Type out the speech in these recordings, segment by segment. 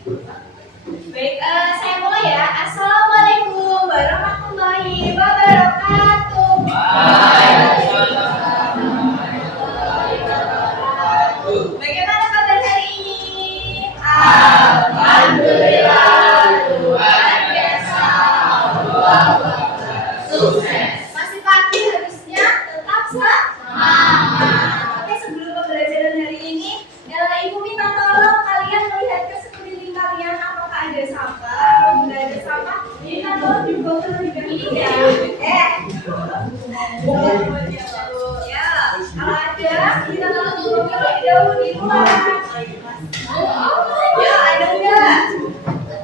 Baik, saya mulai ya. Assalamualaikum warahmatullahi wabarakatuh. Bagaimana kabar hari ini? Alhamdulillah, luar biasa. Sukses. Masih pagi harusnya tetap semangat. Oke, sebelum pembelajaran hari ini, Ibu minta tolong kalian melihat ke sekeliling kalian apakah ada sampah. Apabila ada sampah, minta tolong dibuang terlebih dahulu ya. Ya, kalau ada, minta tolong dibuang terlebih dahulu di luar. Ya, ada enggak?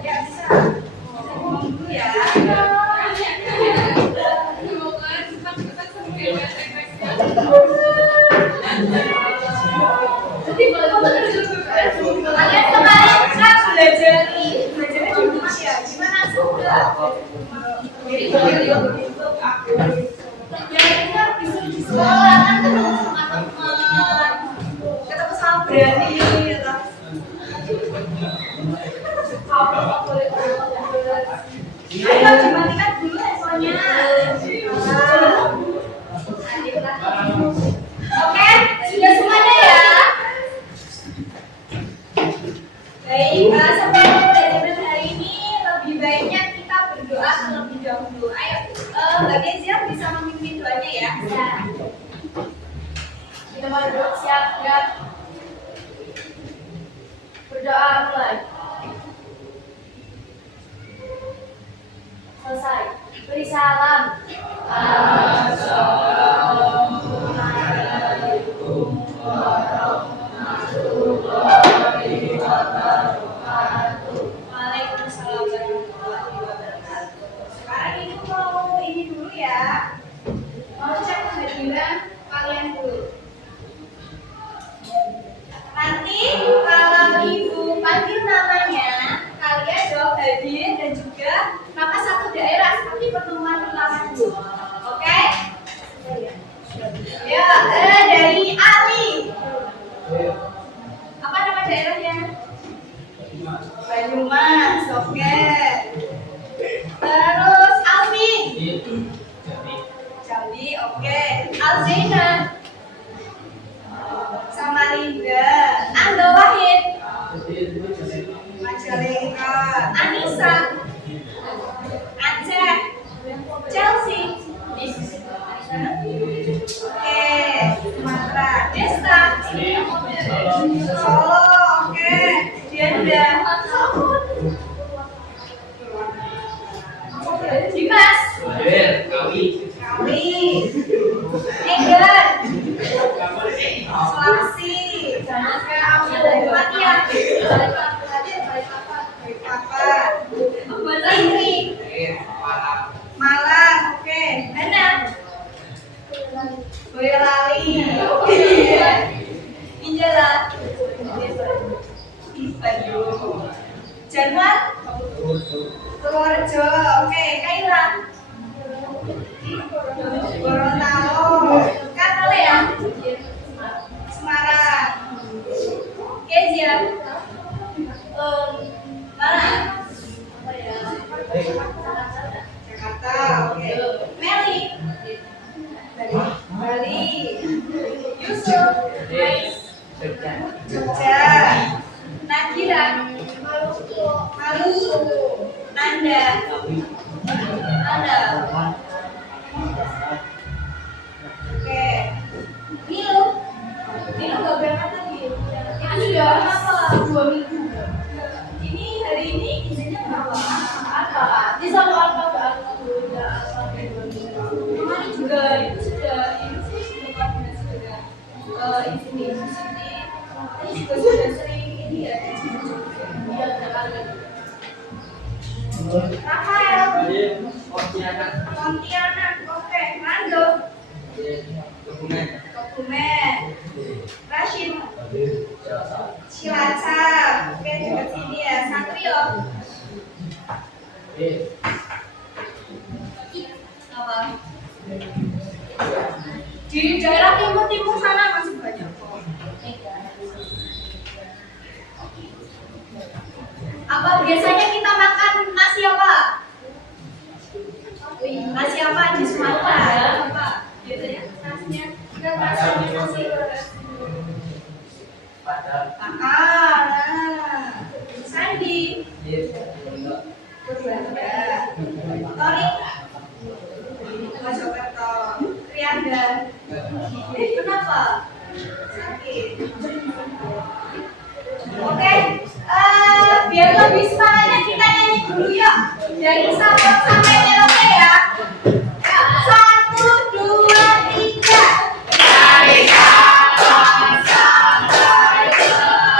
Ya, bisa. Saya buang dulu ya. Kalian kemarin kan belajarnya di Indonesia, gimana sudah? Belajarnya bisa di sekolah kan ketemu sama teman, ketemu sama berani gitu. Ayo dimatikan dulu handphonenya. Oke, sudah semuanya ya. Baik, sebelum pembelajaran hari ini lebih baiknya kita berdoa terlebih dahulu. Ayo, Mbak Kezia bisa memimpin doanya ya. Kita mau berdoa, siap ya. Berdoa mulai. Selesai. Beri salam. Assalamualaikum warahmatullahi wabarakatuh. Waalaikumsalam warahmatullahi wabarakatuh. Sekarang Ibu mau ini dulu ya. Mau cek kehadiran kalian dulu. Nanti kalau Ibu panggil namanya, kalian jawab hadir dan juga nama satu daerah seperti pertemuan pertama dulu. Oke? Ya, dari Ali. Apa nama daerahnya? Banyumas. Oke. Terus Alvin. Jambi. Oke. Alzaina. Samarinda. Ando Wahid. Majalengka. Anissa. Aceh. Chelsea. Oke. Sumatera. Desta. Solo. Oke. Dianda. Dimas. Kawi. Medan. Sulawesi. Balikpapan. Indri. Malang. Oke. Hana. Boyolali. Injala. Bandung. Januar. Purworejo. Oke. Kaila. Gorontalo. Katale ya. Semarang. Kezia. Mana? Jakarta. Oke. Meli. Bali. Yusuf. Jogja. Nadira. Maluku. Nanda. Oke. Nilu gak berangkat lagi. Ini sudah apa? 2 minggu. Ini hari ini izinnya berapa? Apa? Di sama apa? Kemarin juga itu sudah ini sih sudah izin di sini. Ini juga sudah sering ini ya. Iya sekali. Rafael. Pontianak. Oke. Mando. Dokumen. Rashid. Cilacap. Oke, dekat sini ya. Satrio. Apa? Di daerah timur sana masih banyak kok. Nah, Sandi. Tori. Mojokerto. Trianda. Kenapa? Sakit. Oke, biar lebih semangatnya kita nyanyi dulu yuk. Dari Sabang sampai Merauke ya. Satu, dua, tiga. Dari Sabang sampai Merauke.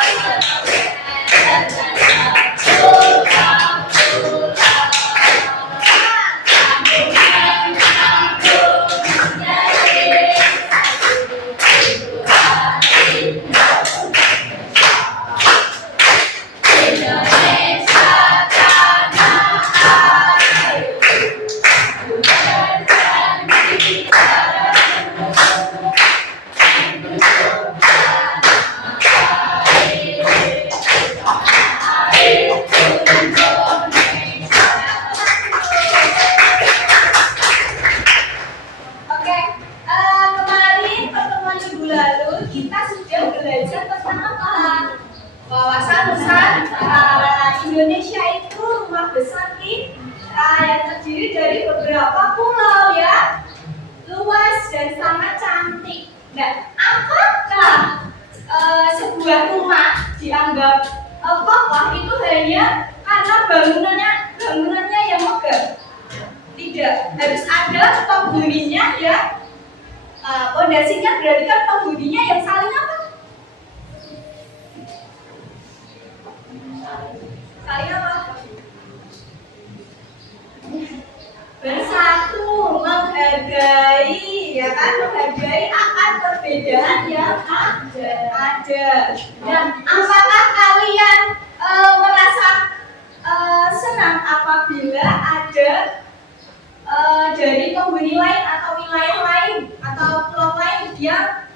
Indonesia itu rumah besar kita yang terdiri dari beberapa pulau ya, luas dan sangat cantik. Nah, apakah sebuah rumah dianggap kokoh itu hanya karena bangunannya yang megah? Tidak, harus ada penghuninya ya. Pondasinya berarti kan penghuninya yang saling apa? Saling apa? Bersatu, menghargai, ya kan? Menghargai akan perbedaan yang ada. Dan apakah kalian merasa senang apabila ada dari penghuni lain atau wilayah lain atau pulau lain yang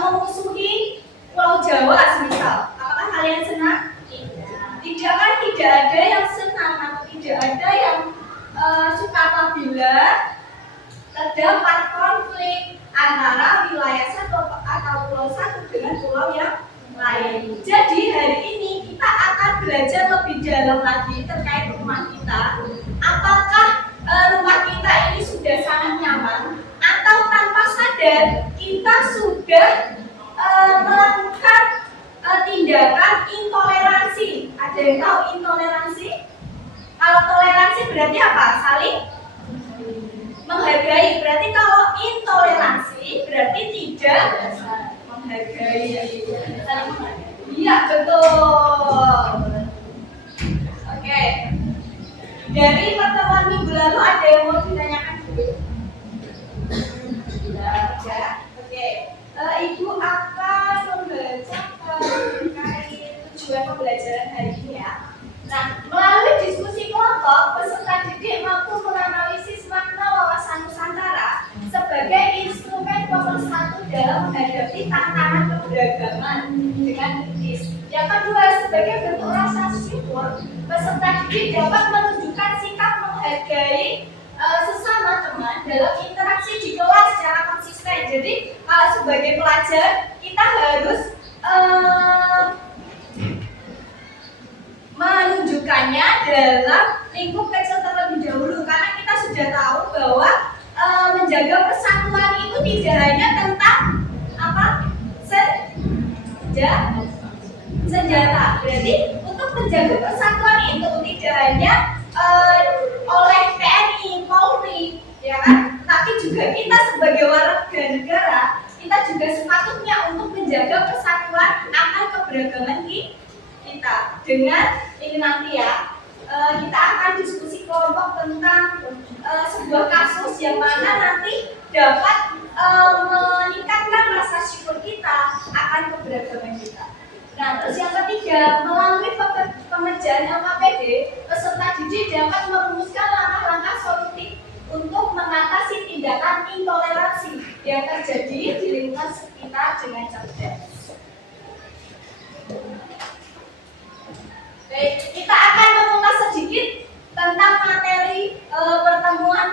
memusuhi Pulau Jawa semisal? Apakah kalian senang? Tidak kan, tidak ada yang senang atau tidak ada yang suka apabila terdapat konflik antara wilayah satu atau pulau satu dengan pulau yang lain. Jadi hari ini kita akan belajar lebih dalam lagi terkait rumah kita. Apakah rumah kita ini sudah sangat nyaman atau tanpa sadar kita sudah melakukan tindakan intoleransi? Ada yang tahu intoleransi? Kalau toleransi berarti apa? Saling menghargai. Berarti kalau intoleransi berarti tidak menghargai. Saling menghargai. Iya, betul. Oke. Dari pertemuan minggu lalu ada yang mau ditanyakan dulu? Ya. Oke. Ibu akan membaca terkait tujuan pembelajaran hari ini ya. Nah, melalui diskusi kelompok, peserta didik mampu menganalisis makna wawasan Nusantara sebagai instrumen pemersatu dalam menghadapi tantangan keberagaman dengan kritis. Yang kedua, sebagai bentuk rasa syukur, peserta didik dapat menunjukkan sikap menghargai sesama teman dalam interaksi di kelas secara konsisten. Jadi, kalau sebagai pelajar, kita harus menunjukkannya dalam lingkup kecil terlebih dahulu, karena kita sudah tahu bahwa menjaga persatuan itu tidak hanya tentang apa? Senjata. Berarti untuk menjaga persatuan itu tidak hanya oleh TNI, Polri, ya kan? Tapi juga kita sebagai warga negara, kita juga sepatutnya untuk menjaga persatuan akan keberagaman kita. Dengan ini nanti ya, kita akan diskusi kelompok tentang sebuah kasus yang mana nanti dapat meningkatkan rasa syukur kita akan keberagaman kita. Nah, terus yang ketiga, melalui pengerjaan LKPD, peserta didik dapat merumuskan langkah-langkah solutif untuk mengatasi tindakan intoleransi yang terjadi di lingkungan sekitar dengan cerdas. Baik, kita akan mengulas sedikit tentang materi pertemuan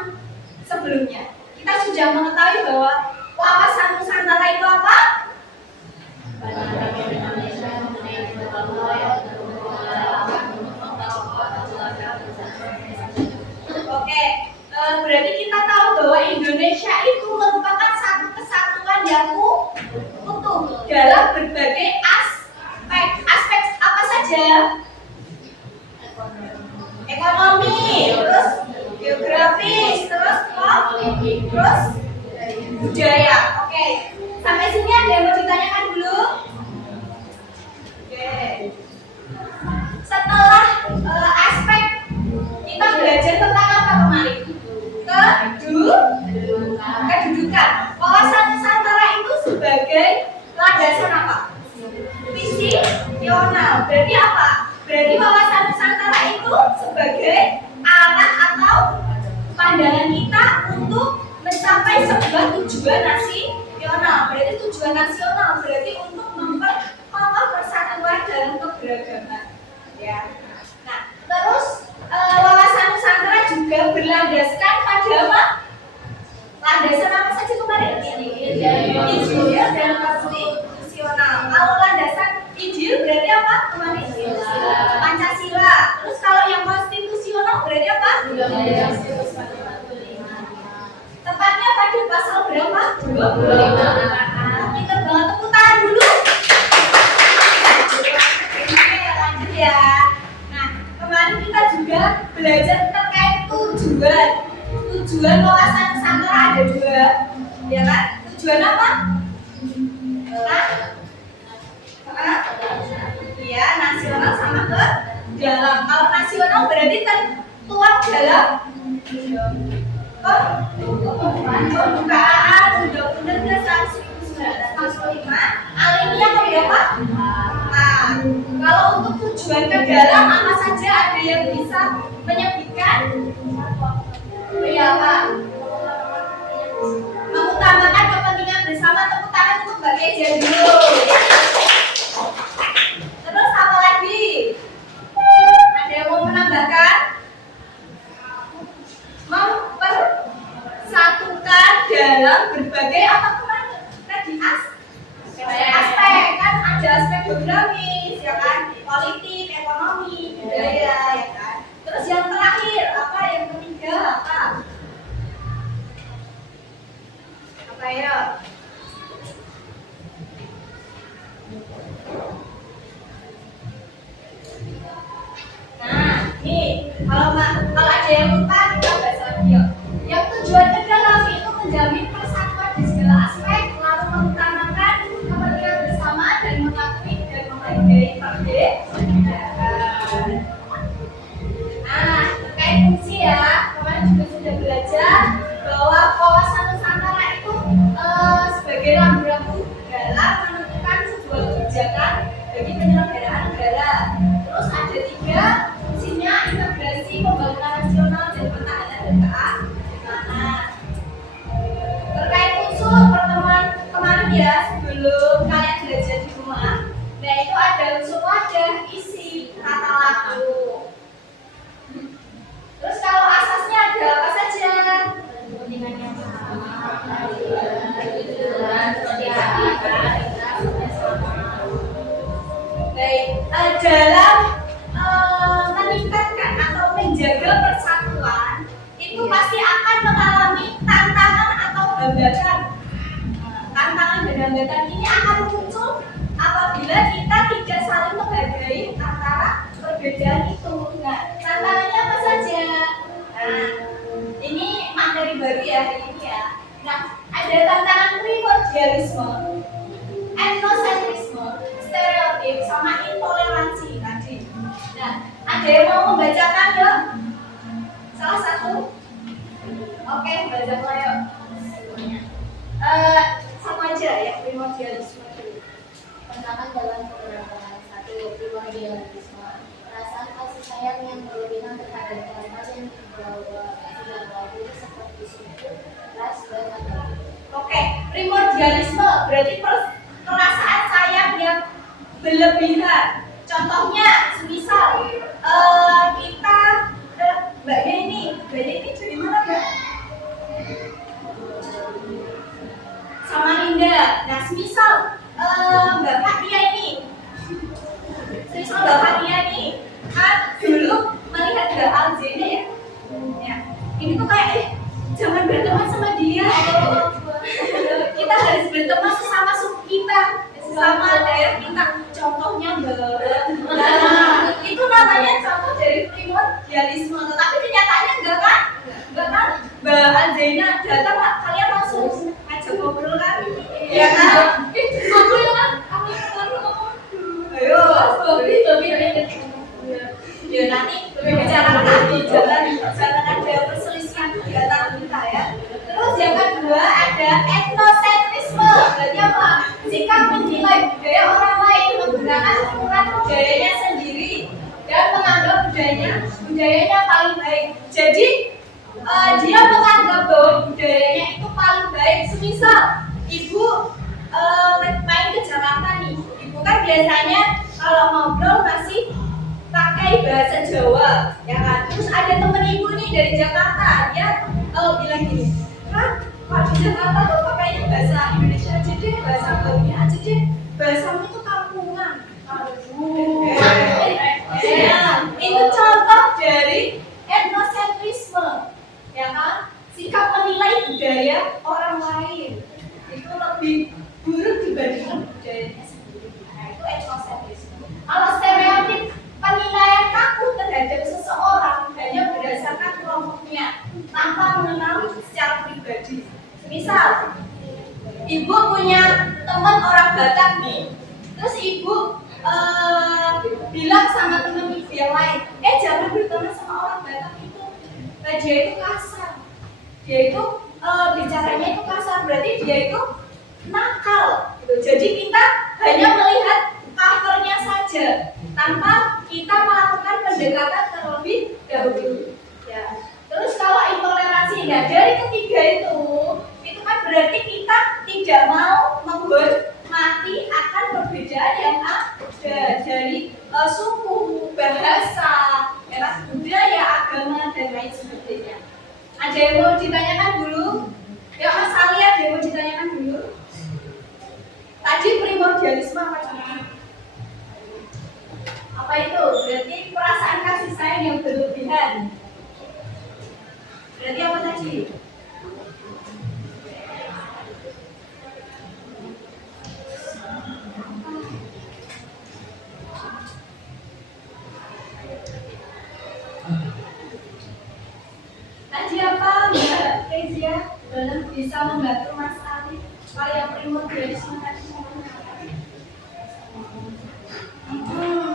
sebelumnya. Kita sudah mengetahui bahwa wawasan Nusantara itu apa? dalam berbagai aspek. Aspek apa saja? Ekonomi, terus geografis, terus terus budaya. Oke. Sampai sini ada yang mau ditanyakan dulu? Oke. Setelah aspek kita belajar tentang apa kemarin? Kedudukan. Wawasan Nusantara itu sebagai landasan apa? Visional. Berarti apa? Berarti wawasan Nusantara itu sebagai arah atau pandangan kita untuk mencapai sebuah tujuan nasional. Berarti tujuan nasional berarti untuk memperkokoh persatuan dalam keberagaman. Ya. Nah, terus wawasan Nusantara juga berlandaskan pada apa? Landasan apa saja kemarin? Ideal dan konstitusional. Kalau landasan ideal berarti apa kemarin? Pancasila. Terus kalau yang konstitusional berarti apa? Tepatnya pada pasal berapa? 25. Pinter banget, tepuk tangan dulu. Oke, lanjut ya. Nah, kemarin kita juga belajar terkait tujuan. Tujuan wawasan Nusantara ada dua, ya kan? Tujuan apa? Iya, nasional sama ke dalam. Kalau nasional berarti tertuang dalam pembukaan Undang-Undang Dasar 1945 alinea keberapa? Kalau untuk tujuan ke dalam apa saja, ada yang bisa menyebutkan? Ya Pak, mengutamakan kepentingan bersama. Tepuk tangan untuk Mbak Keja dulu. Terus apa lagi? Ada yang mau menambahkan? Mempersatukan dalam berbagai apa kemarin? Tadi aspek kan, ada aspek geografis, ya kan? Politik, ekonomi, budaya, ya kan? Terus yang terakhir apa? Yang ketiga apa? Apa ya? Nah, nih kalau ada yang lupa kita bahas lagi yuk. Yang tujuan dalam itu menjamin persatuan di segala aspek, lalu mengutamakan kepentingan bersama dan mematuhi dan menghargai perbedaan. Nah, terkait fungsi ya, kemarin juga sudah belajar bahwa wawasan Nusantara itu sebagai rambu-rambu dalam menentukan sebuah kebijakan bagi penyelenggaraan negara. Terus ada 3 fungsinya: integrasi, pembangunan nasional, dan pertahanan dan keamanan. Terkait unsur pertemuan kemarin ya, sebelum kalian belajar di rumah, nah itu ada unsur wadah, isi, tata laku. Terus kalau asasnya ada apa saja? Kepentingan yang sama, baik, dalam meningkatkan atau menjaga persatuan itu pasti akan mengalami tantangan atau hambatan. Tantangan dan hambatan ini akan muncul apabila kita tidak saling menghargai antara perbedaan itu. Nah, tantangannya apa saja? Nah, ini materi baru ya hari ini ya. Nah, ada tantangan primordialisme, etnosentrisme, stereotip, sama intoleransi tadi. Nah, ada yang mau membacakan yuk? Salah satu? Oke, baca yuk. Sama aja ya, primordialisme dulu. Pertama dalam keberagaman. 1. Primordialisme, perasaan kasih sayang yang berlebihan terhadap hal-hal yang tidak wajar seperti suku, ras, dan agama. Oke, primordialisme berarti perasaan sayang yang berlebihan. Contohnya, semisal kita Mbak Deni dari mana Mbak? Samarinda. Nah, semisal Mbak Fatia ini, kan dulu melihat Mbak Aljena ya. Ini tuh kayak jangan berteman sama dia. Kita harus berteman sesama suku kita. sama daerah kita. Contohnya nah, itu namanya contoh dari primordialisme. Tetapi kenyataannya enggak kan? Enggak kan? Mbak Alzaina datang, kalian langsung ngajak ngobrol kan? Iya kan? Ngobrol kan? Aku ngomong dulu. Ayo, ya nanti bicarakan di jalan ada perselisihan di antara kita ya. Terus yang kedua ada etnosentrisme. Berarti apa? Sikap menilai budaya orang lain menggunakan ukuran budayanya sendiri dan menganggap budayanya paling baik. Jadi dia menganggap bahwa budayanya itu paling baik. Semisal ibu main ke Jakarta nih, ibu kan biasanya kalau ngobrol masih pakai bahasa Jawa, ya kan? Terus ada temen ibu nih dari Jakarta, dia bilang gini, kan kalau di Jakarta tuh pakainya bahasa Indonesia aja deh, bahasa Bali aja deh, bahasamu itu kampungan. Itu contoh dari etnosentrisme, ya kan? Sikap menilai budaya orang lain itu lebih buruk dibandingkan budayanya sendiri. Nah, itu etnosentrisme. Kalau stereotip penilaian kaku terhadap seseorang hanya berdasarkan kelompoknya tanpa mengenal secara pribadi. Misal, ibu punya teman orang Batak nih, terus ibu bilang sama teman ibu yang lain, jangan berteman sama orang Batak itu, dia itu kasar, dia itu bicaranya itu kasar, berarti dia itu nakal. Gitu. Jadi kita hanya melihat covernya saja tanpa kita melakukan pendekatan terlebih dahulu. Ya. Terus kalau intoleransi, nah dari ketiga itu kan berarti kita tidak mau menghormati akan perbedaan yang ada dari suku, bahasa, ya, budaya, agama dan lain sebagainya. Ada yang mau ditanyakan dulu? Ya Mas Ali, ada yang mau ditanyakan dulu? Tadi primordialisme apa contohnya? Apa itu? Berarti perasaan kasih sayang yang berlebihan. Berarti apa tadi? Tadi apa Mbak Kezia dalam bisa membantu Mas Ali karya primordialisme tadi?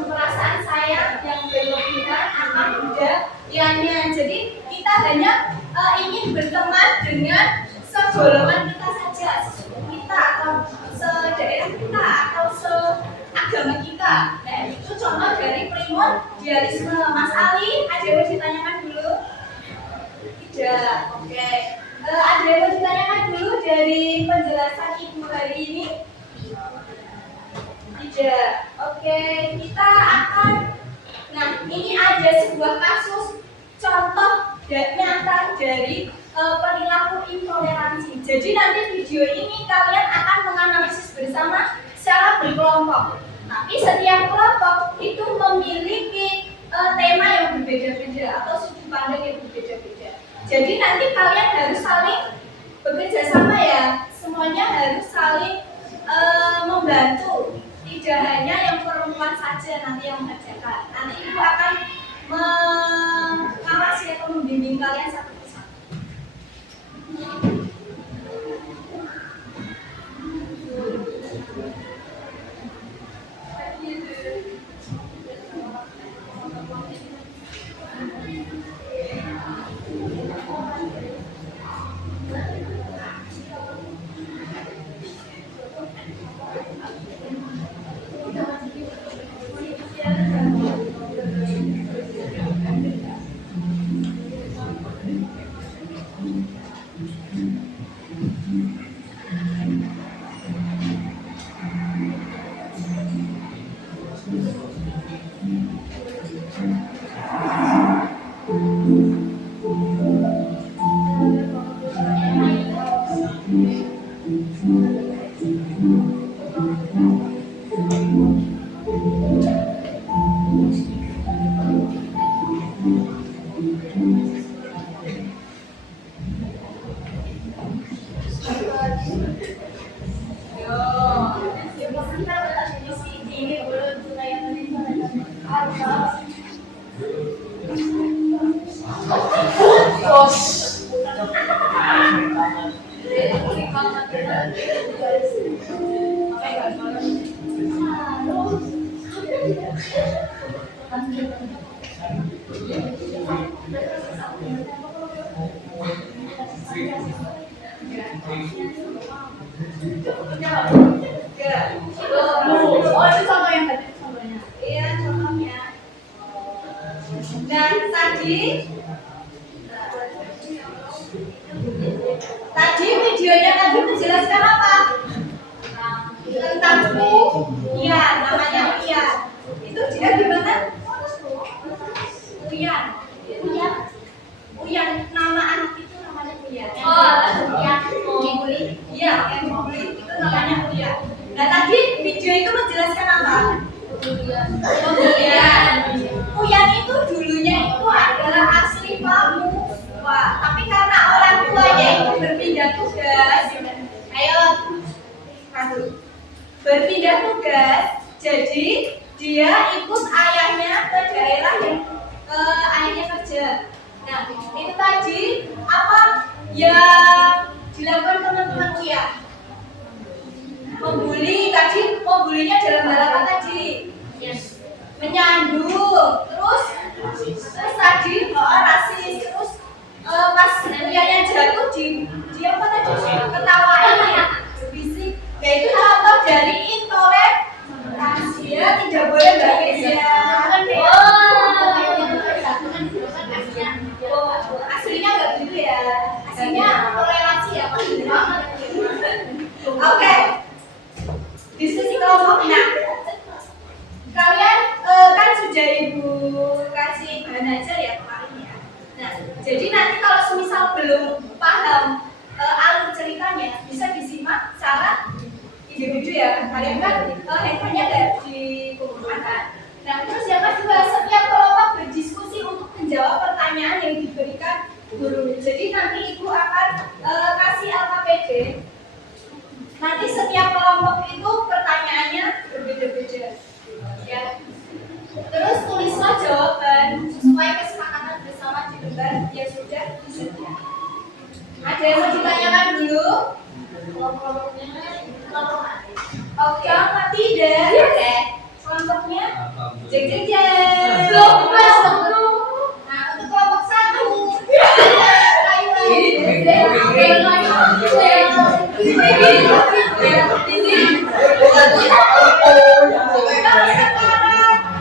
Perasaan sayang yang berlebihan akan budayanya. Jadi kita hanya ingin berteman dengan segolongan kita saja, sesuku kita atau sedaerah kita atau seagama kita. Nah itu contoh dari primordialisme. Mas Ali, ada yang mau ditanyakan dulu? Tidak, oke. Ada yang mau ditanyakan dulu dari penjelasan Ibu hari ini? Tidak, oke. Kita akan, nah ini ada sebuah kasus contoh nyata dari perilaku intoleransi. Jadi nanti video ini kalian akan menganalisis bersama secara berkelompok. Tapi setiap kelompok itu memiliki tema yang berbeda-beda atau sudut pandang yang berbeda-beda. Jadi nanti kalian harus saling bekerja sama ya. Semuanya harus saling membantu. Tidak hanya yang perempuan saja nanti yang mengerjakan. Nanti ibu akan mengawasi atau membimbing kalian satu persatu. ini belum tayangan itu ada. Oh, itu contoh yang tadi contohnya. Iya, contohnya. Dan tadi videonya tadi menjelaskan apa? Tentang Uyan, namanya Uyan. Itu dia gimana? Uyan, nama anak itu namanya Uyan. Uyan. Iya, yang dibeli itu namanya Uyan. Nah tadi video itu menjelaskan apa? Uyan itu dulunya itu adalah asli Papua, tapi karena orang tuanya itu berpindah tugas, berpindah tugas, jadi dia ikut ayahnya ke daerah yang ayahnya kerja. Nah itu tadi apa yang dilakukan teman-teman Uyan? Membulinya dalam hal apa tadi? Menyandu, terus tadi rasis, terus pas Uyannya jatuh dia apa tadi? Ketawain ya, berbisik. Ya itu contoh dari intoleransi ya, tidak boleh berbeda. Aslinya nggak gitu ya, aslinya toleransi ya, Oke. Diskusi kelompok. Nah, kalian kan sudah ibu kasih bahan ajar ya kemarin ya. Nah, jadi nanti kalau semisal belum paham alur ceritanya, bisa disimak secara individu ya. Kalian kan handphonenya ada di kumpulkan kan. Nah, terus yang kedua, setiap kelompok berdiskusi untuk menjawab pertanyaan yang diberikan guru. Jadi nanti ibu akan kasih LKPD. Nanti setiap kelompok itu pertanyaannya berbeda-beda. Ya. Terus tulislah jawaban sesuai kesepakatan bersama di lembar yang sudah disediakan. Ada yang mau ditanyakan dulu? Oke, tidak. Kelompoknya jeng. Nah, untuk kelompok 1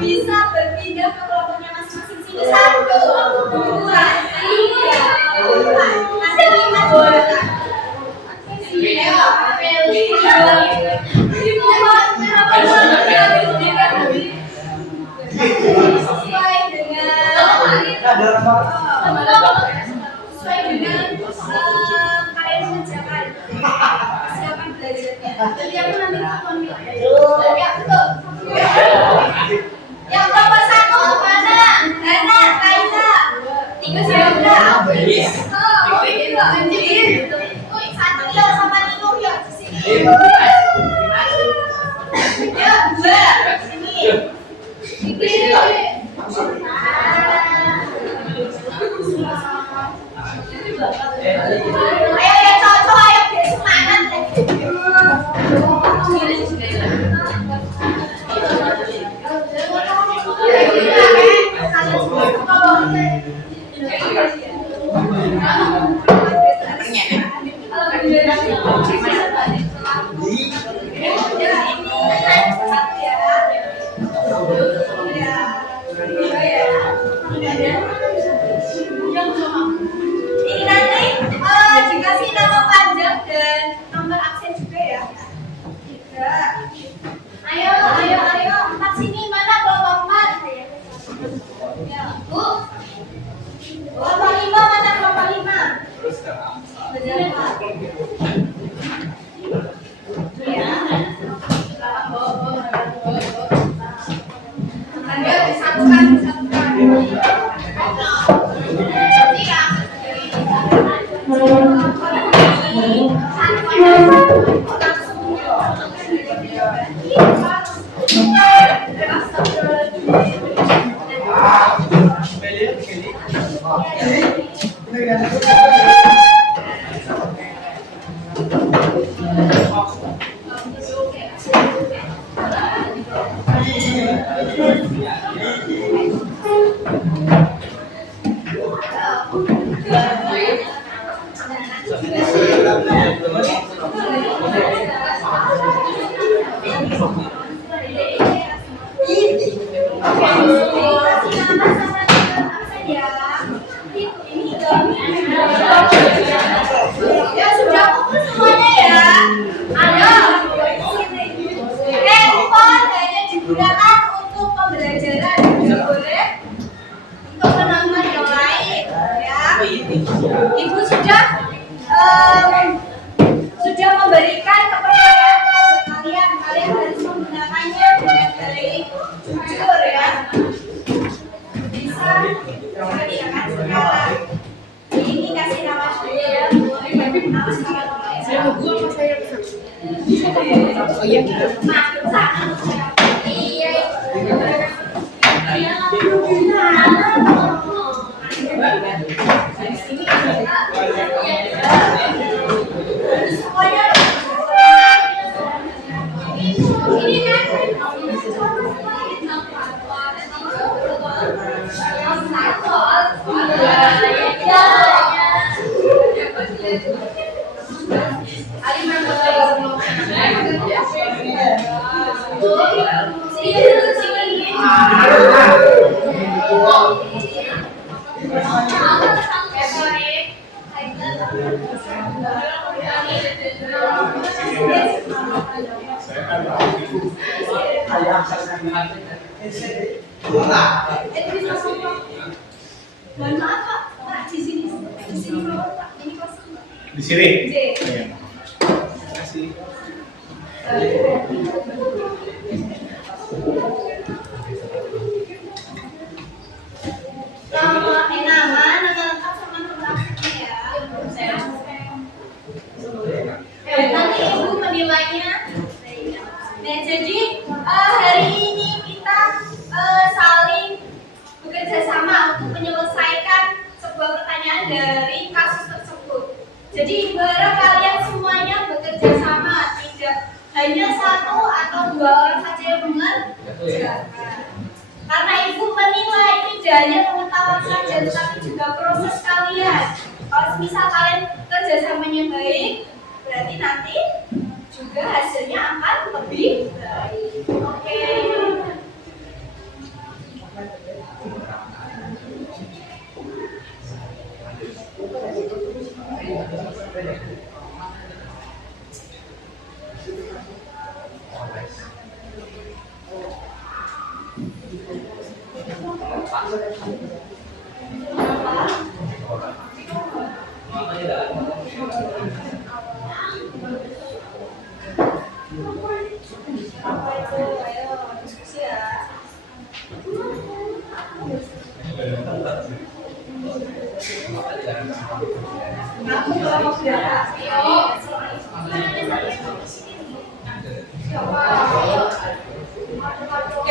bisa berpindah ke kelompoknya masing-masing. Sini 1, 2, 3, 4. Ada 5 bola. Sesuai dengan kalian mengerjakan persiapan belajarnya. Jadi aku nanti telepon ya, betul. Yang kelompok 1 mana? Hana, Kaila. 3 siapa? Satu ya sama Nino ya di sini. Ya, 2 sini. Ayo ya cowok ayo biar semangat. Ya. Ya sudah kumpul semuanya ya. Ayo. Handphone hanya digunakan untuk pembelajaran, tidak boleh untuk menonton yang lain. Ya. Ibu sudah memberikan kepercayaan kepada kalian. Kalian harus menggunakannya dengan baik, jujur ya. Bisa kerjakan sekarang. Ini kasih nama saya. Nama sekarang. Saya nunggu apa saya pesan? Oh iya gitu. Mohon maaf Pak, di sini Pak, ini kosong Pak. Di sini. Iya. Terima kasih. Nama lengkap sama nomor absennya ya. Nanti Ibu menilainya. Nah, jadi hari ini kita saling bekerja sama untuk menyelesaikan sebuah pertanyaan dari kasus tersebut. Jadi Ibu harap kalian semuanya bekerja sama, tidak hanya satu atau dua orang saja yang mengerjakan. Karena Ibu menilai tidak hanya pengetahuan saja, tetapi juga proses kalian. Kalau misal kalian kerjasamanya baik, berarti nanti juga hasilnya akan lebih baik. Oke.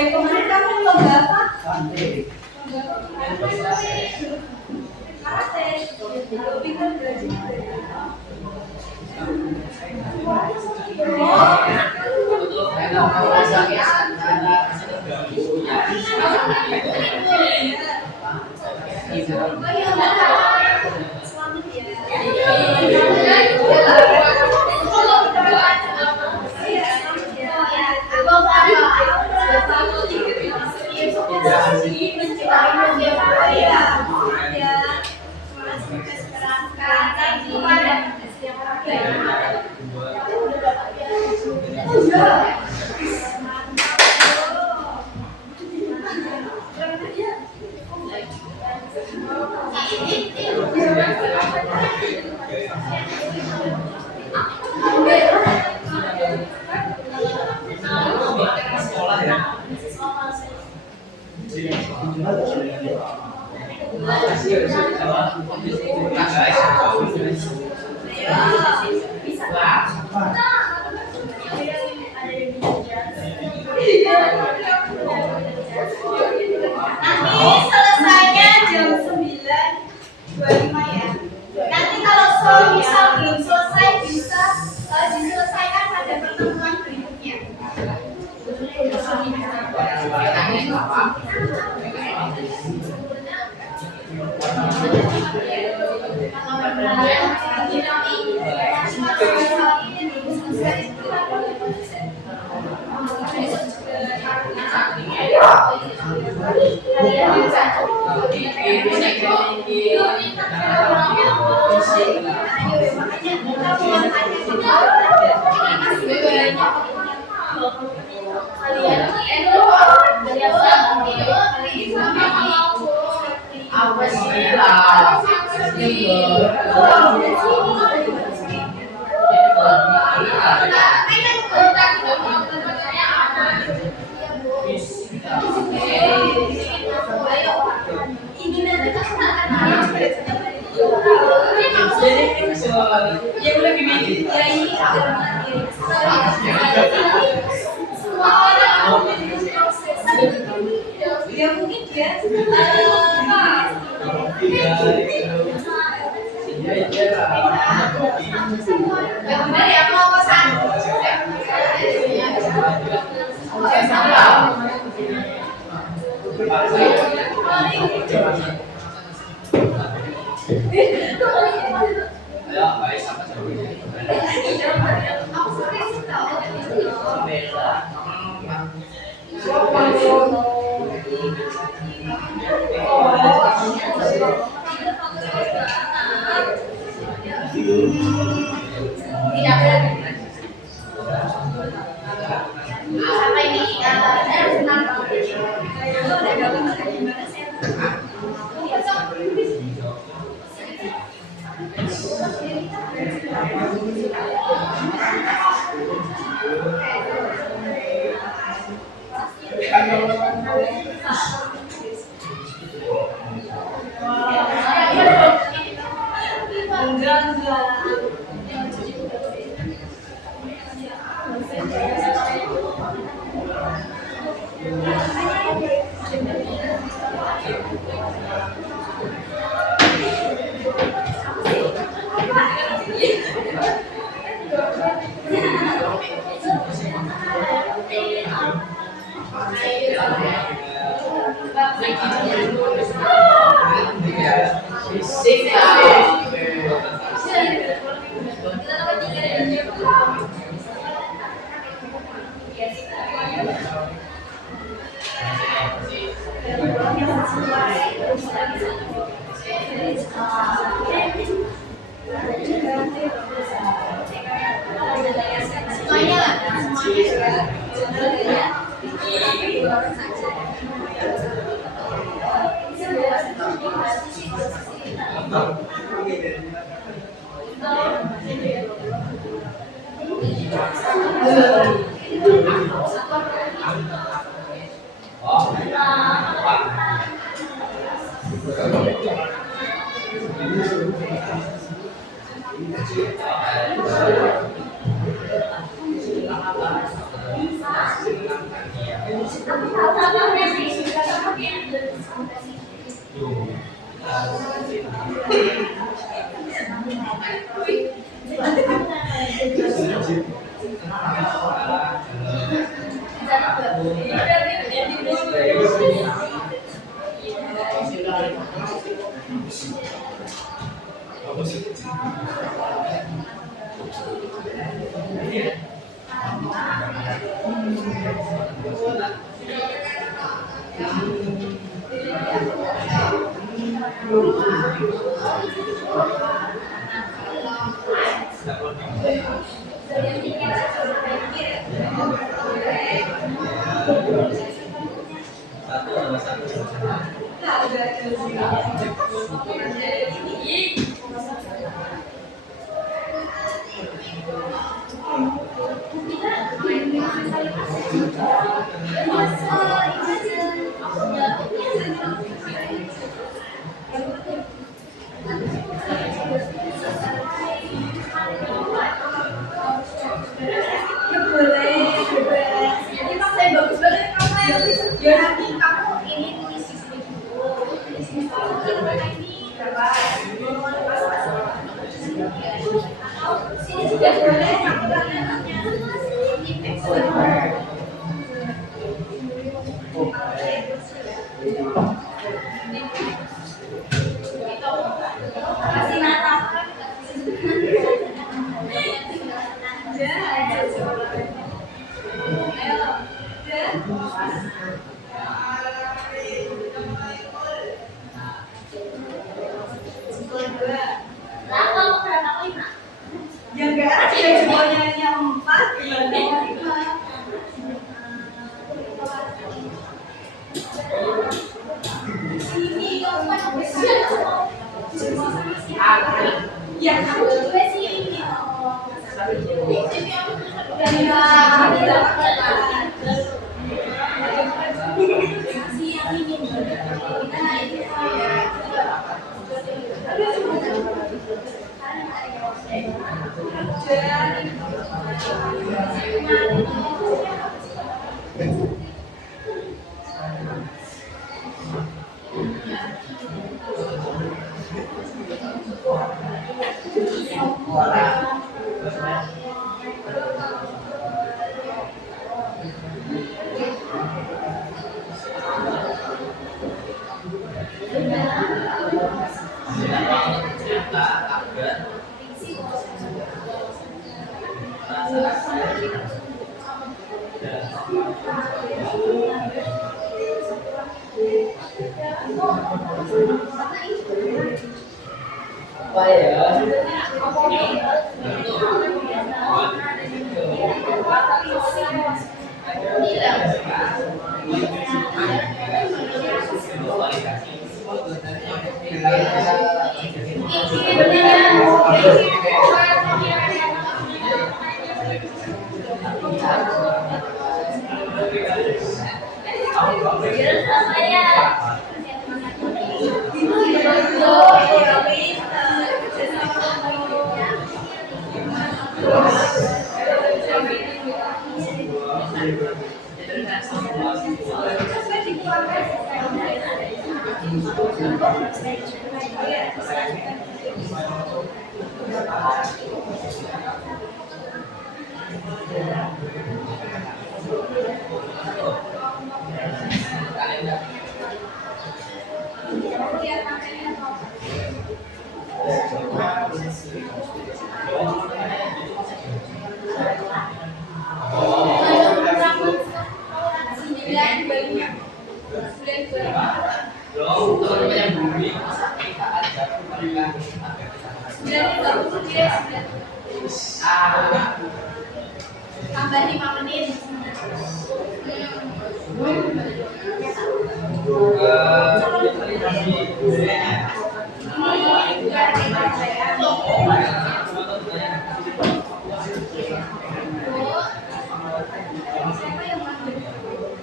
Kemarin kamu lomba apa? Nanti selesainya jam 9.25 ya. Nanti kalau misal belum selesai bisa diselesaikan pada pertemuan berikutnya. Yang lebih baik ya ini semua orang proses ya mungkin dia yang benar ya mau pesan ya nanti kamu ini tulis di sini dulu. Di sini ini berapa? Sini juga boleh. Aku Ya enggak ada semuanya yang 4 dibanding 5. Sini apa ya kamu juga sini. Apa ya? Tambah 5 menit.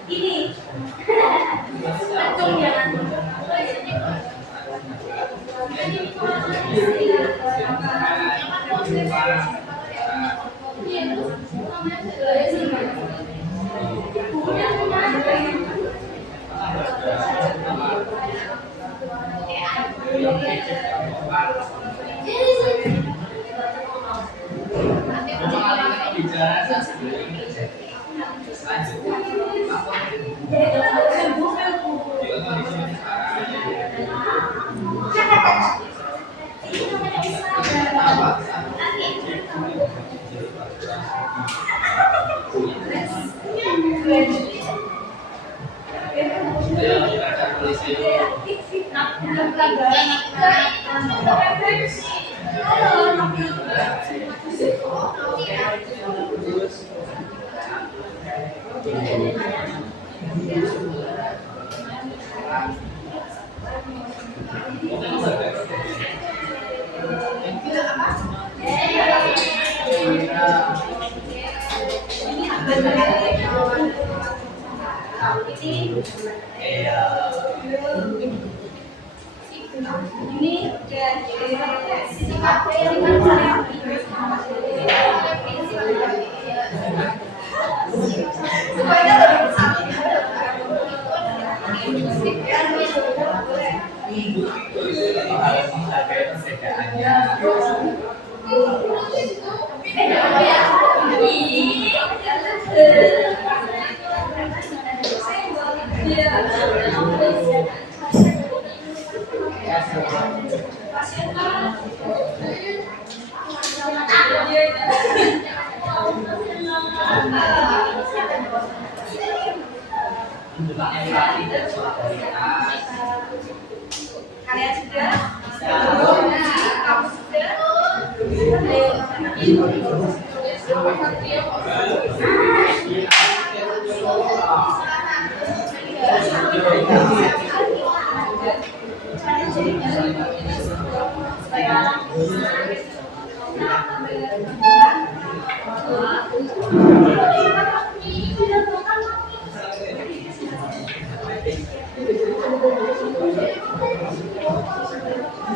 Ini. Acung jangan. Ini Kalian sudah? Kamu sudah?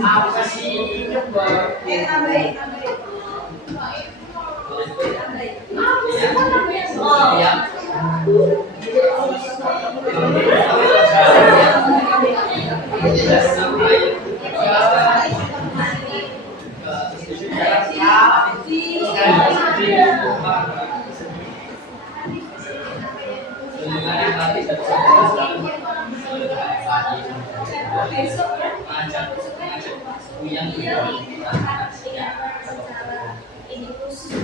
Apa sih coba? Tambahin. Oh ya. Besok ya. Ini khusus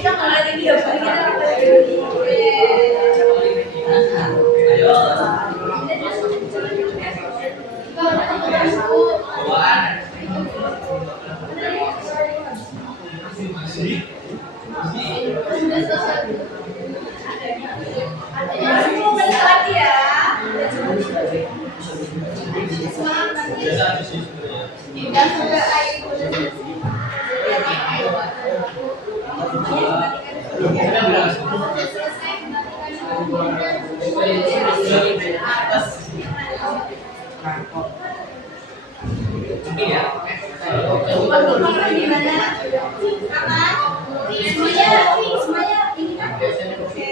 kita mulai lagi ya, Mungkin ya. Makan di mana? Aman? Semuanya ini kan? Oke.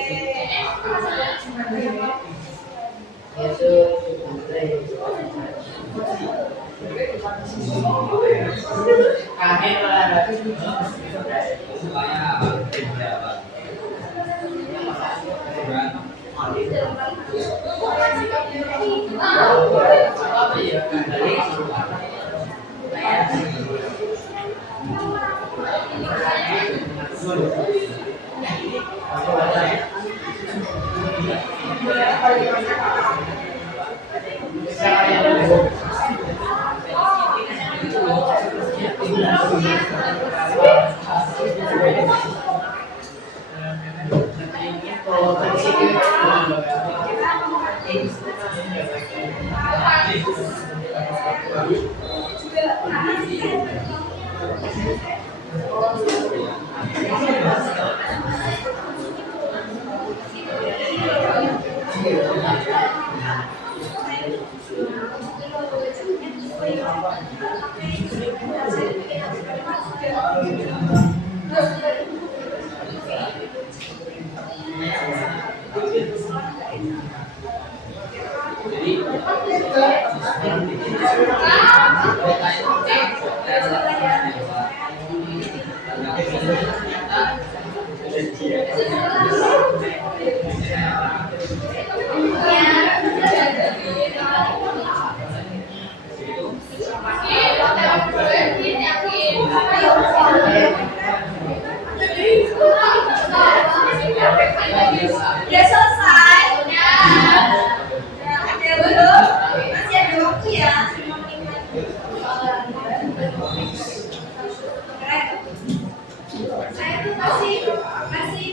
Udah selesai? Ya. Ada belum? Masih ada waktu ya? 5 menit lagi. Keren. Saya tuh kasih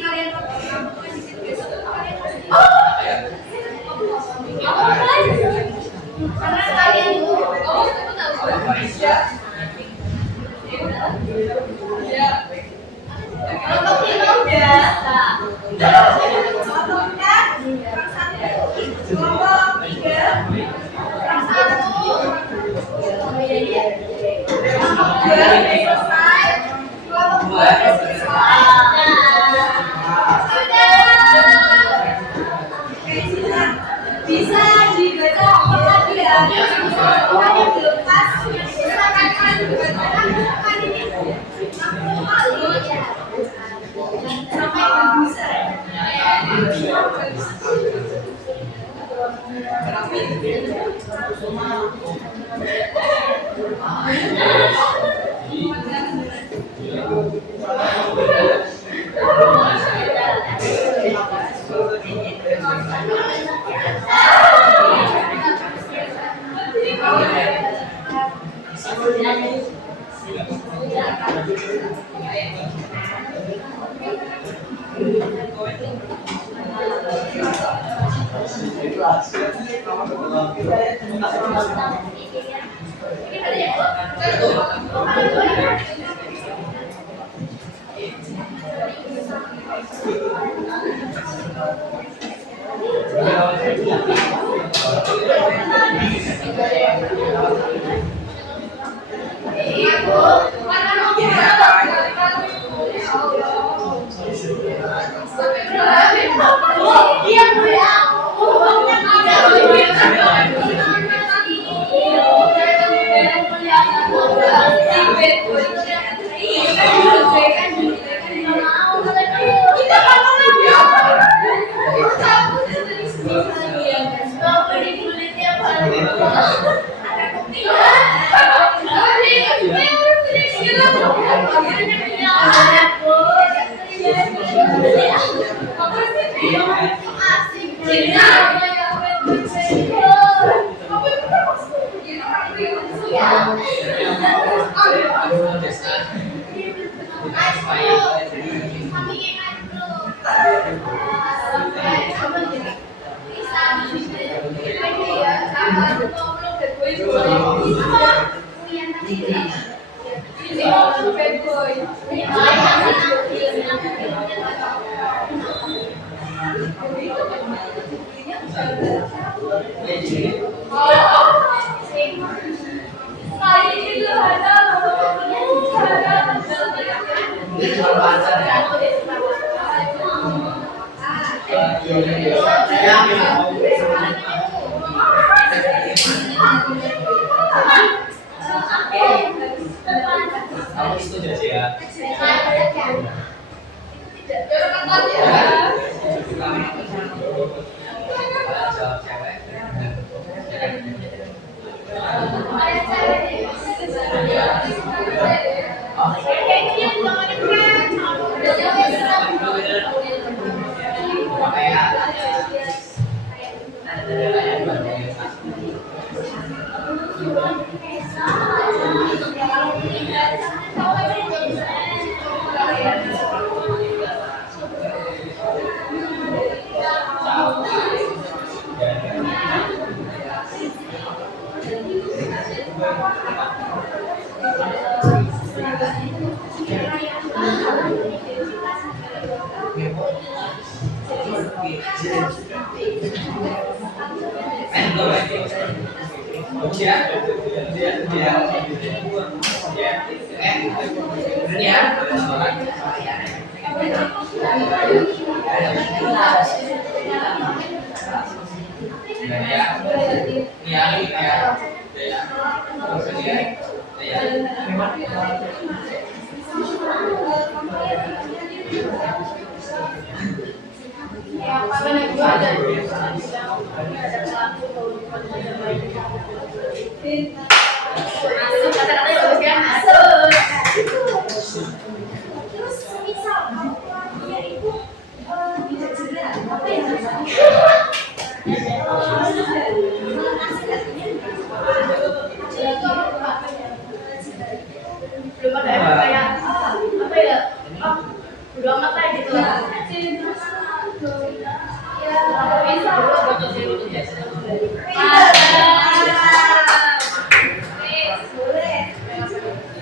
kalian waktu kamu kasih besok tuh kalian pasti. Karena kalian tuh kalau kita udah ototkan kurang 1, kelompok 3 kurang 1, kelompok 2 selesai, kelompok 2 selesai. Oke, silakan. Bisa dibaca lagi ya. Kalau belum pas, silakan kalian dibaca kan ini 60 kali ya. Sampai bisa. Terus semisal kalau orangnya itu tidak jelas, apa yang harus Belum ada yang kayak apa ya? Oh, udah amat lah gitu lah.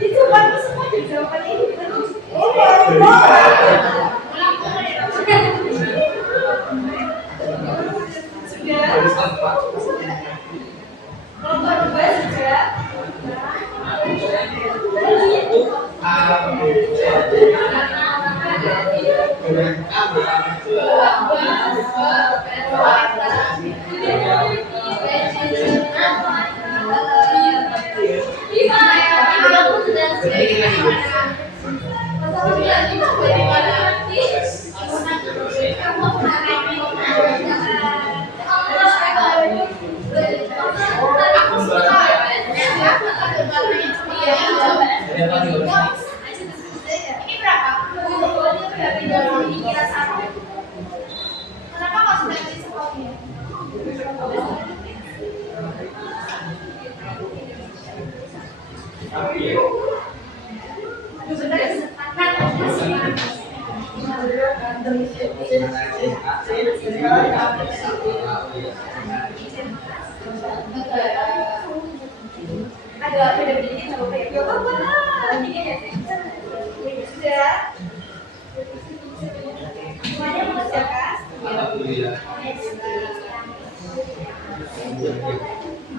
Itu bagus semua jawaban ini. Ada beda begini sama kayak ya apa sudah semuanya mengerjakan. Alhamdulillah.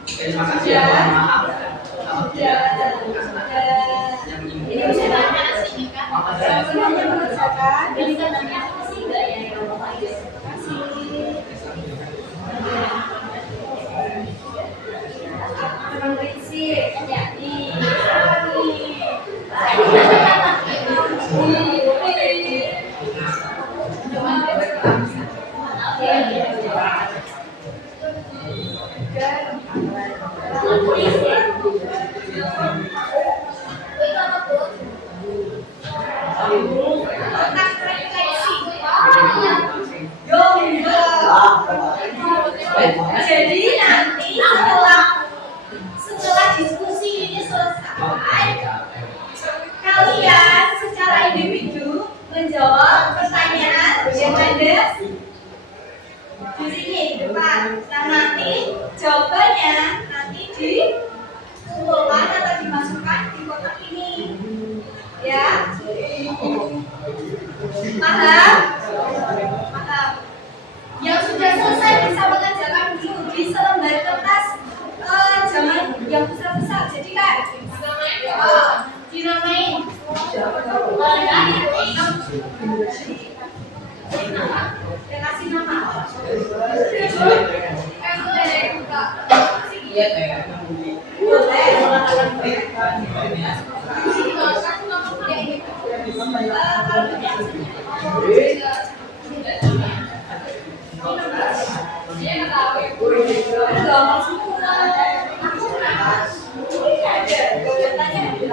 Terima kasih ya. Maaf. Ini bisa mana sih kan? Semuanya mengerjakan. Jadi kan namanya sih enggak ya yang mau Teman prinsip, ya nih. Jadi nanti setelah diskusi ini selesai, kalian secara individu menjawab pertanyaan yang ada di sini di depan. Nah nanti jawabannya nanti dikumpulkan atau dimasukkan di kotak ini, ya. Paham? Paham. Yang sudah selesai bisa mengerjakan dulu di selembar kertas, jangan yang besar-besar. Jadi kan, dinamain. Dia kasih nama. Boleh.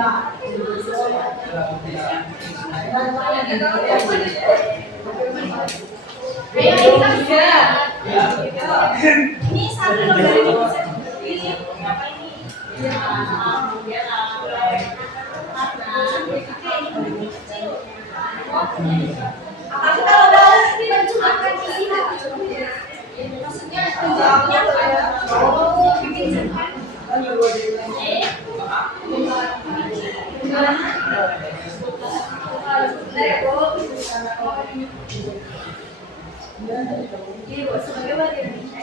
Ayo kita bisa. Ini satu lembar ini bisa dipilih. Apa ini? Tapi kalau mencurahkan isi maksudnya menjawabnya bikin cerpen. Sebagai warga Indonesia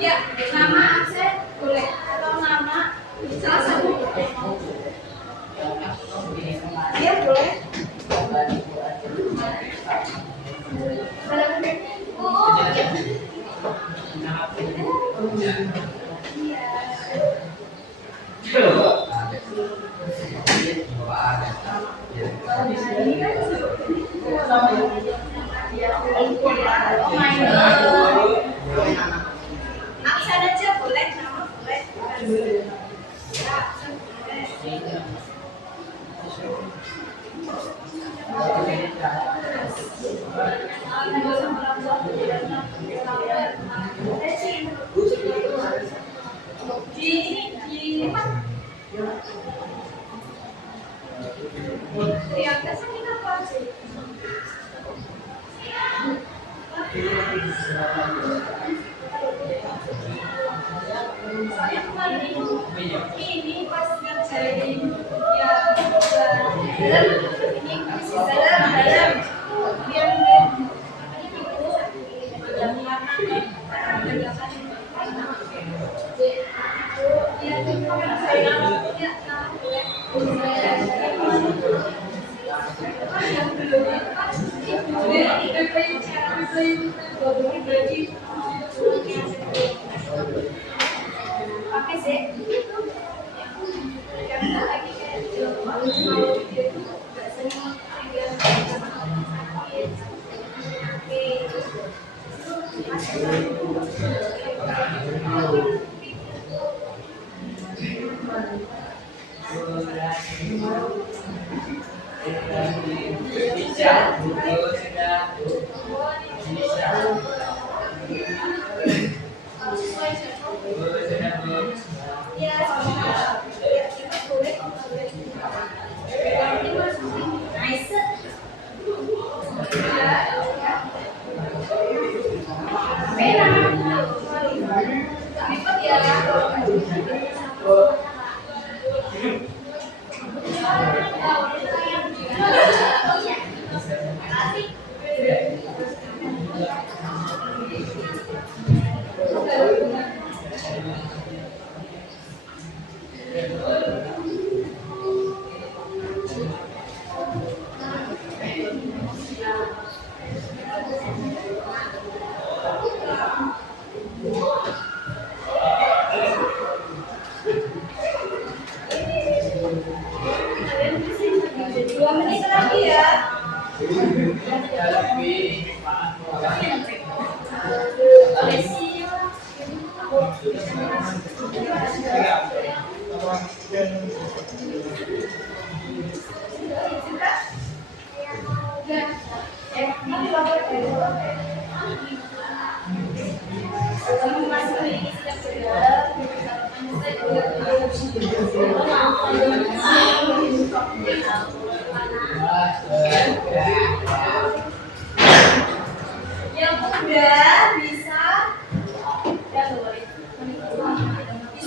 Ya, nama absen boleh atau nama salah satu. Iya boleh. Absen aja boleh, nama boleh. Ya, absen boleh. Di atas ini apa sih? Soalnya kemarin ini pas ngerjain ya ini masih dalam yang pakai sih karena lagi Yang udah bisa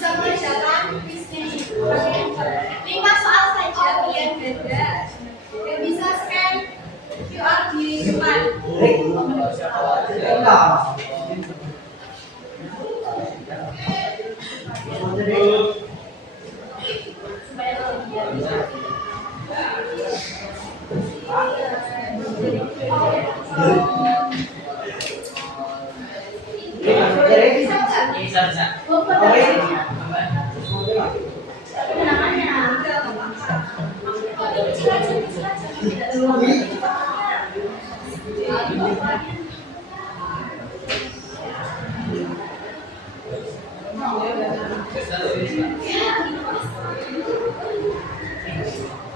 mengerjakan kuisnya itu. 5 soal saja pilihan ganda. Yang bisa scan QR di depan.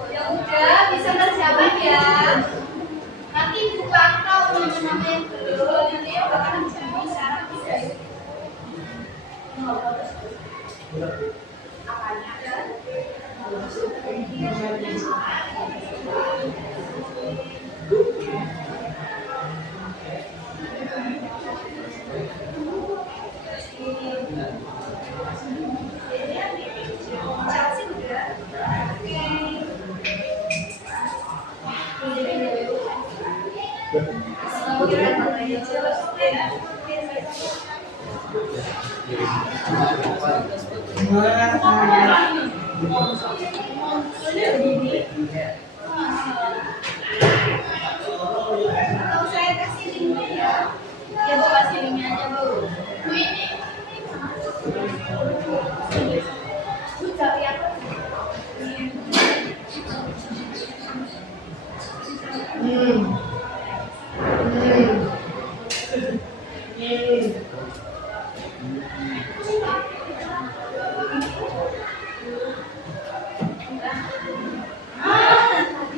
Ya udah bisa kerjakan ya. Nanti buka angka teman-teman yang belum, nanti yang bakal menjadi syarat bisa. Apanya kan? Kalau saya kasih linknya ya. Ya Bu, kasih linknya aja Bu. Bu ini. Bu cari apa?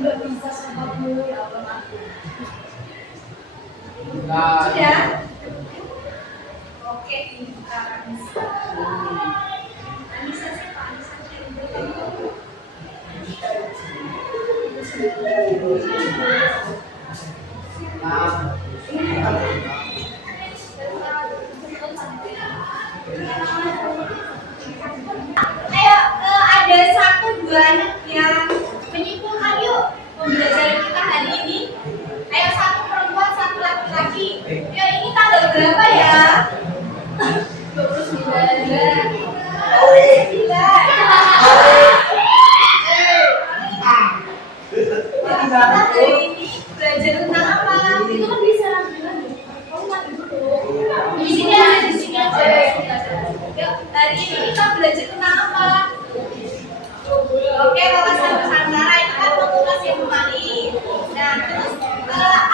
Tidak bisa sama Bu ya Allah. Sudah? Oke, kita bisa. Anissa sih, Pak Anissa Ayo, ada 1-2 anak yang menyimpulkan yuk pembelajaran kita hari ini. Ayo, 1 perempuan, 1 laki-laki. Ya, ini tanggal berapa ya? 29. Kita hari ini belajar tentang apa? Itu kan bisa bilang. Kamu mati dulu. Di sini aja. Yuk, hari ini kita belajar tentang apa? Oke, wawasan Nusantara itu kan fakultas yang kemarin. Nah, terus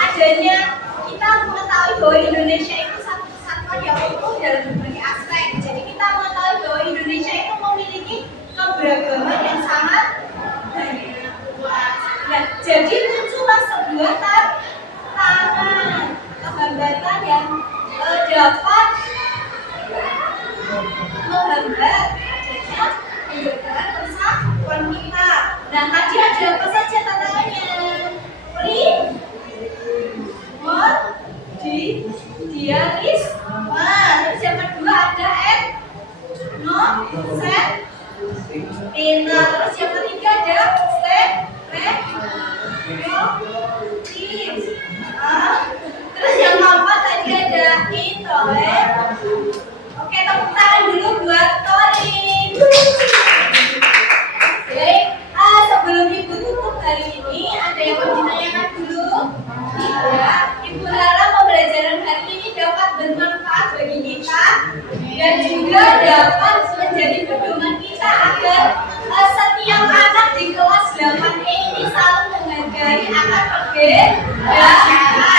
adanya kita mengetahui bahwa Indonesia itu satu kesatuan yang utuh dalam berbagai aspek. Jadi kita mengetahui bahwa Indonesia itu memiliki keberagaman yang sangat banyak. Nah, jadi muncullah sebuah tantangan kehambatan yang dapat menghambat adanya penjagaan persatuan kita. Nah, tadi ada apa saja tantangannya? Primordialisme. Terus yang kedua ada etnosentric. Terus yang ketiga ada stereotip. Terus yang keempat tadi ada intoleransi. Oke, tepuk tangan dulu buat Torin. Baik, sebelum Ibu tutup hari ini, ada yang mau ditanyakan dulu? Tidak. Ibu harap pembelajaran hari ini dapat bermanfaat bagi kita dan juga dapat menjadi pedoman kita agar setiap anak di kelas 8E ini selalu menghargai akan perbedaan.